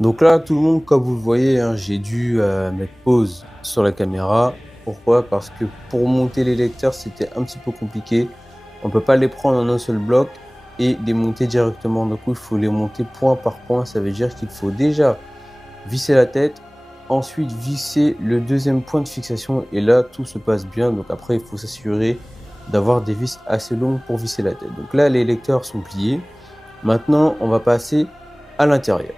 Donc là, tout le monde, comme vous le voyez, hein, j'ai dû mettre pause sur la caméra. Pourquoi? Parce que pour monter les lecteurs, c'était un petit peu compliqué. On peut pas les prendre en un seul bloc et les monter directement. Du coup, il faut les monter point par point. Ça veut dire qu'il faut déjà visser la tête, ensuite visser le deuxième point de fixation et là, tout se passe bien. Donc après, il faut s'assurer d'avoir des vis assez longues pour visser la tête. Donc là, les lecteurs sont pliés. Maintenant, on va passer à l'intérieur.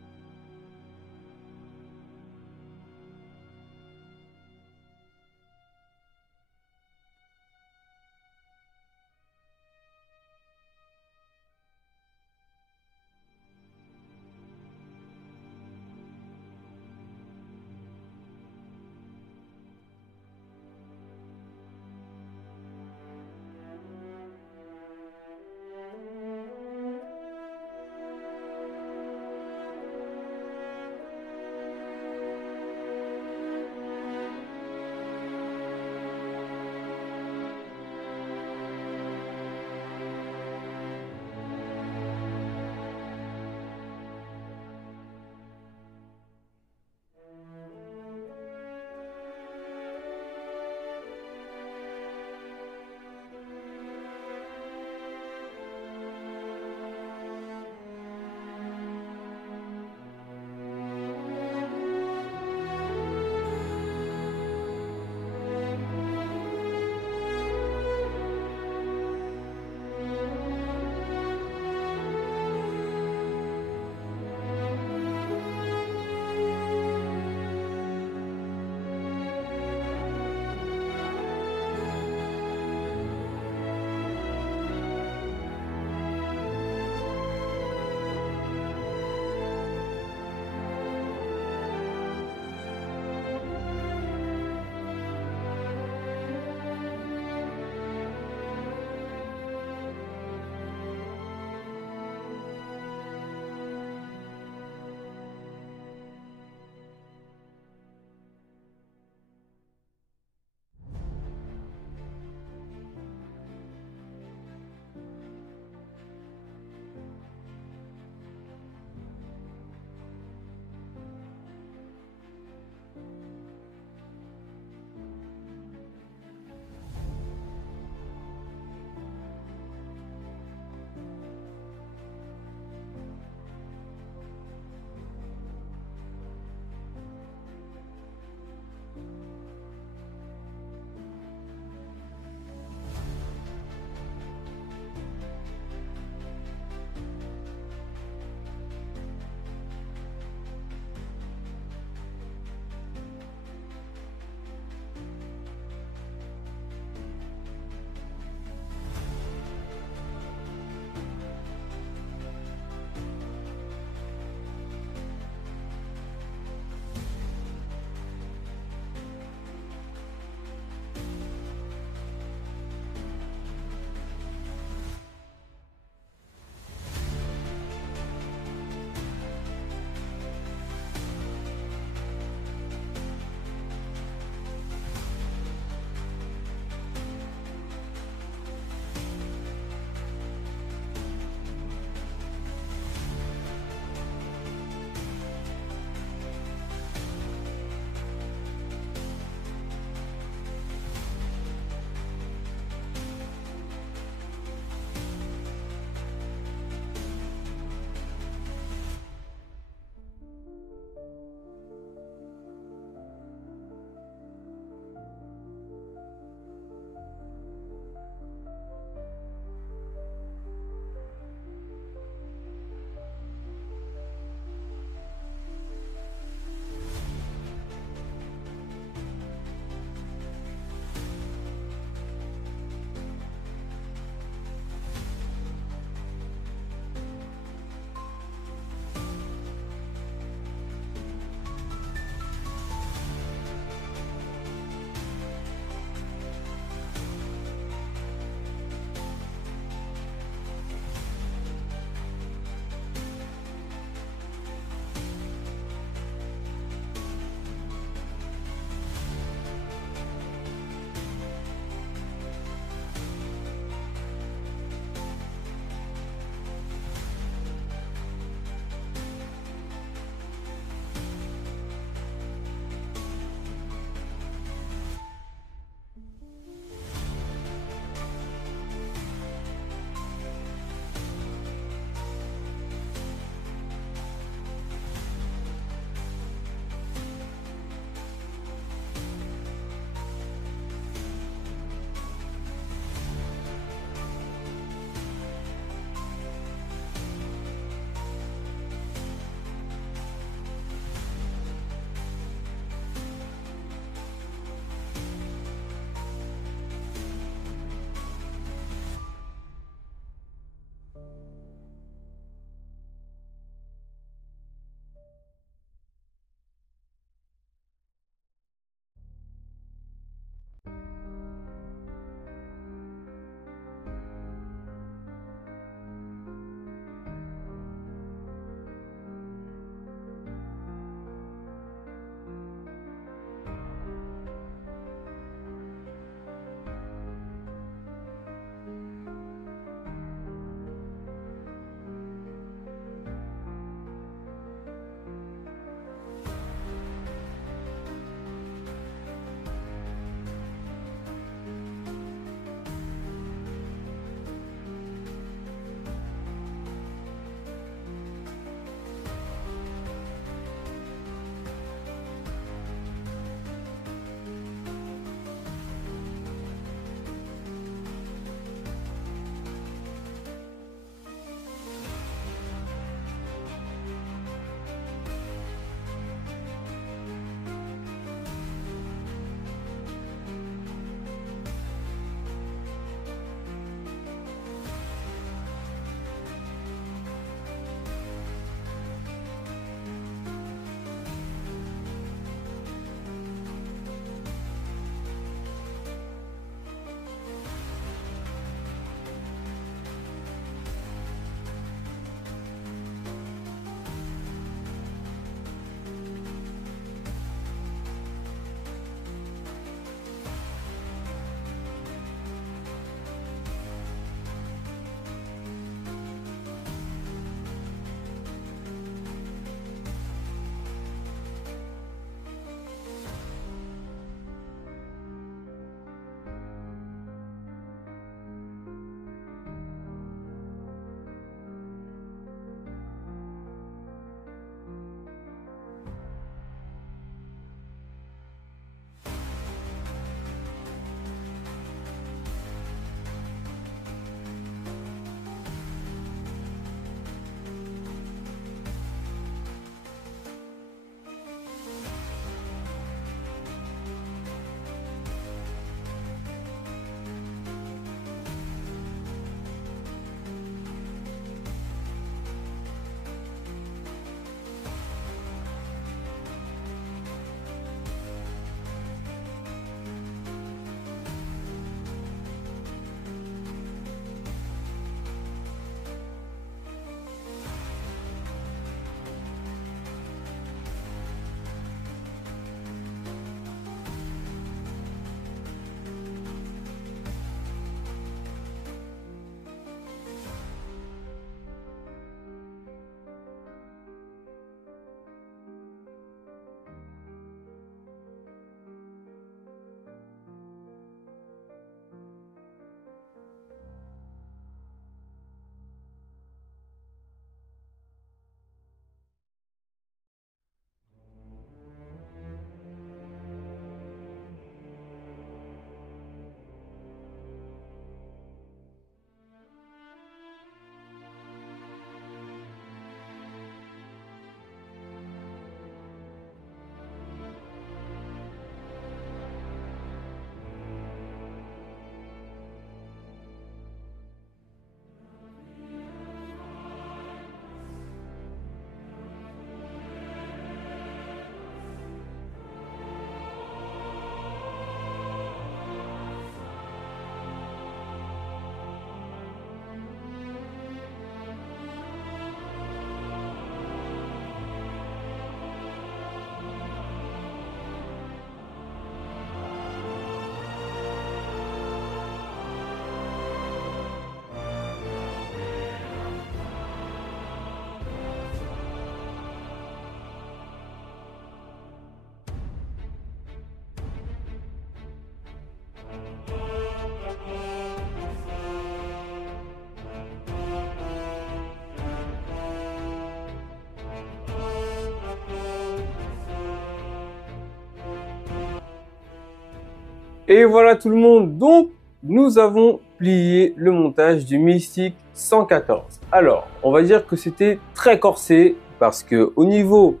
Et voilà tout le monde, donc nous avons plié le montage du Mystic 114. Alors, on va dire que c'était très corsé parce que au niveau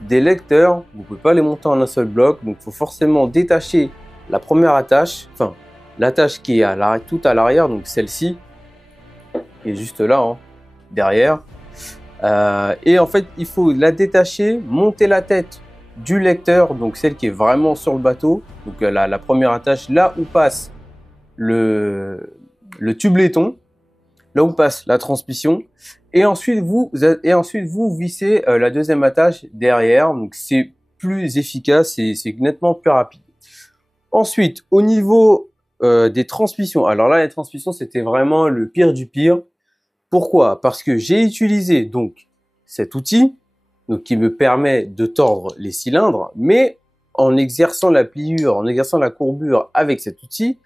des lecteurs, vous ne pouvez pas les monter en un seul bloc, donc il faut forcément détacher la première attache, enfin l'attache qui est tout à l'arrière, donc celle-ci, qui est juste là, hein, derrière. Et en fait, il faut la détacher, monter la tête du lecteur, donc celle qui est vraiment sur le bateau, donc la première attache, là où passe le tube laiton, là où passe la transmission, et ensuite vous vissez la deuxième attache derrière, donc c'est plus efficace et c'est nettement plus rapide. Ensuite, au niveau des transmissions, alors là les transmissions c'était vraiment le pire du pire. Pourquoi? Parce que j'ai utilisé donc cet outil donc qui me permet de tordre les cylindres, mais en exerçant la pliure, en exerçant la courbure avec cet outil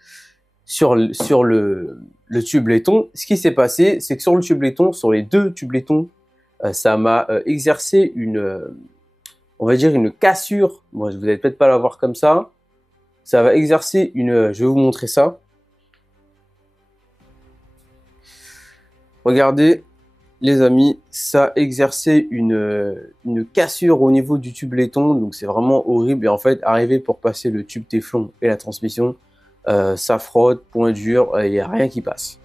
sur le tube laiton, ce qui s'est passé, c'est que sur le tube laiton, sur les deux tubes laitons, ça m'a exercé on va dire une cassure. Moi, vous n'allez peut-être pas la voir comme ça. Ça va exercer je vais vous montrer ça. Regardez, les amis, ça a exercé une cassure au niveau du tube laiton, donc c'est vraiment horrible. Et en fait, arriver pour passer le tube téflon et la transmission, ça frotte, point dur, il n'y a rien qui passe.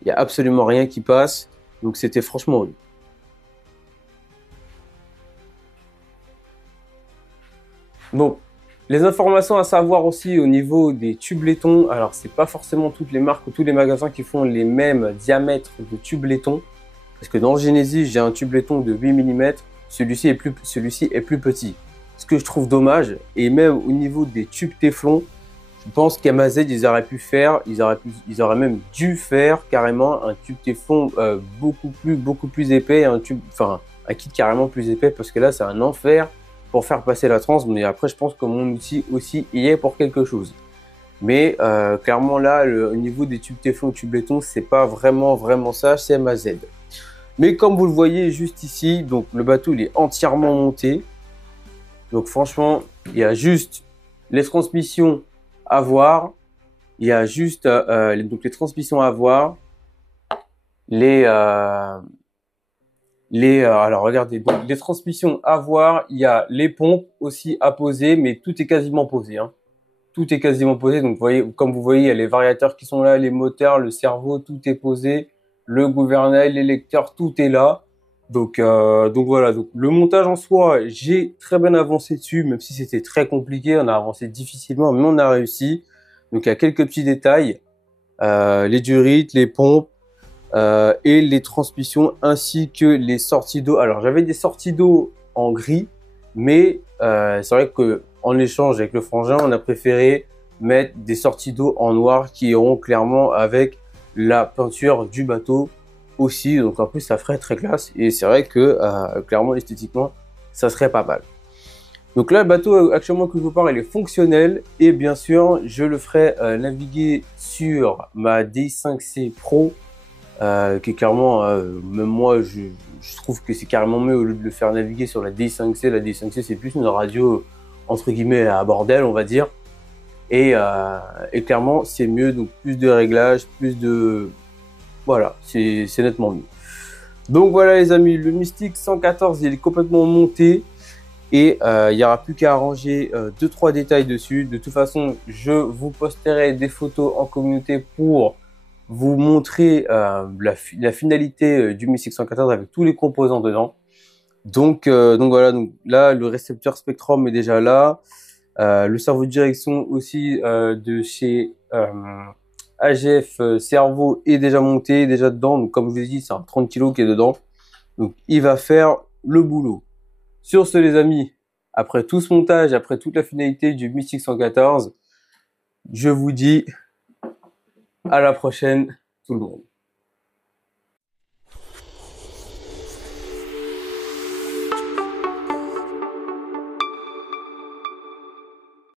Il n'y a absolument rien qui passe, donc c'était franchement horrible. Bon, les informations à savoir aussi au niveau des tubes laiton, alors c'est pas forcément toutes les marques ou tous les magasins qui font les mêmes diamètres de tubes laiton, parce que dans le Genesis, j'ai un tube laiton de 8 mm, celui-ci est plus petit. Ce que je trouve dommage, et même au niveau des tubes téflon, je pense qu'Amaz, ils auraient pu faire, ils auraient même dû faire carrément un tube téflon beaucoup plus épais, un kit carrément plus épais, parce que là c'est un enfer pour faire passer la trans, mais après je pense que mon outil aussi y est pour quelque chose. Mais clairement là, au niveau des tubes téflon et tubes laiton, c'est pas vraiment ça, c'est Amaz. Mais comme vous le voyez juste ici, donc le bateau il est entièrement monté. Donc franchement, il y a juste les transmissions à voir. Il y a juste donc les transmissions à voir. Alors regardez, donc les transmissions à voir, il y a les pompes aussi à poser, mais tout est quasiment posé, hein. Tout est quasiment posé, donc vous voyez, comme vous voyez, il y a les variateurs qui sont là, les moteurs, le cerveau, tout est posé, le gouvernail, les lecteurs, tout est là. Donc voilà, donc le montage en soi, j'ai très bien avancé dessus, même si c'était très compliqué, on a avancé difficilement, mais on a réussi. Donc il y a quelques petits détails, les durites, les pompes, et les transmissions ainsi que les sorties d'eau. Alors j'avais des sorties d'eau en gris, mais c'est vrai que en échange avec le frangin, on a préféré mettre des sorties d'eau en noir qui iront clairement avec la peinture du bateau aussi. Donc en plus ça ferait très classe et c'est vrai que clairement esthétiquement ça serait pas mal. Donc là le bateau actuellement que je vous parle il est fonctionnel et bien sûr je le ferai naviguer sur ma D5C Pro. Qui est clairement, même moi, je trouve que c'est carrément mieux au lieu de le faire naviguer sur la D5C. La D5C, c'est plus une radio, entre guillemets, à bordel, on va dire. Et clairement, c'est mieux, donc plus de réglages, plus de... Voilà, c'est nettement mieux. Donc voilà les amis, le Mystic 114, il est complètement monté. Et il n'y aura plus qu'à arranger 2-3 détails dessus. De toute façon, je vous posterai des photos en communauté pour vous montrer la finalité du Mystic 114 avec tous les composants dedans. Donc voilà, donc là le récepteur Spectrum est déjà là, le cerveau de direction aussi de chez AGF Cerveau est déjà monté, déjà dedans. Donc comme je vous ai dit, c'est un 30 kg qui est dedans. Donc il va faire le boulot. Sur ce les amis, après tout ce montage, après toute la finalité du Mystic 114, je vous dis à la prochaine tout le monde.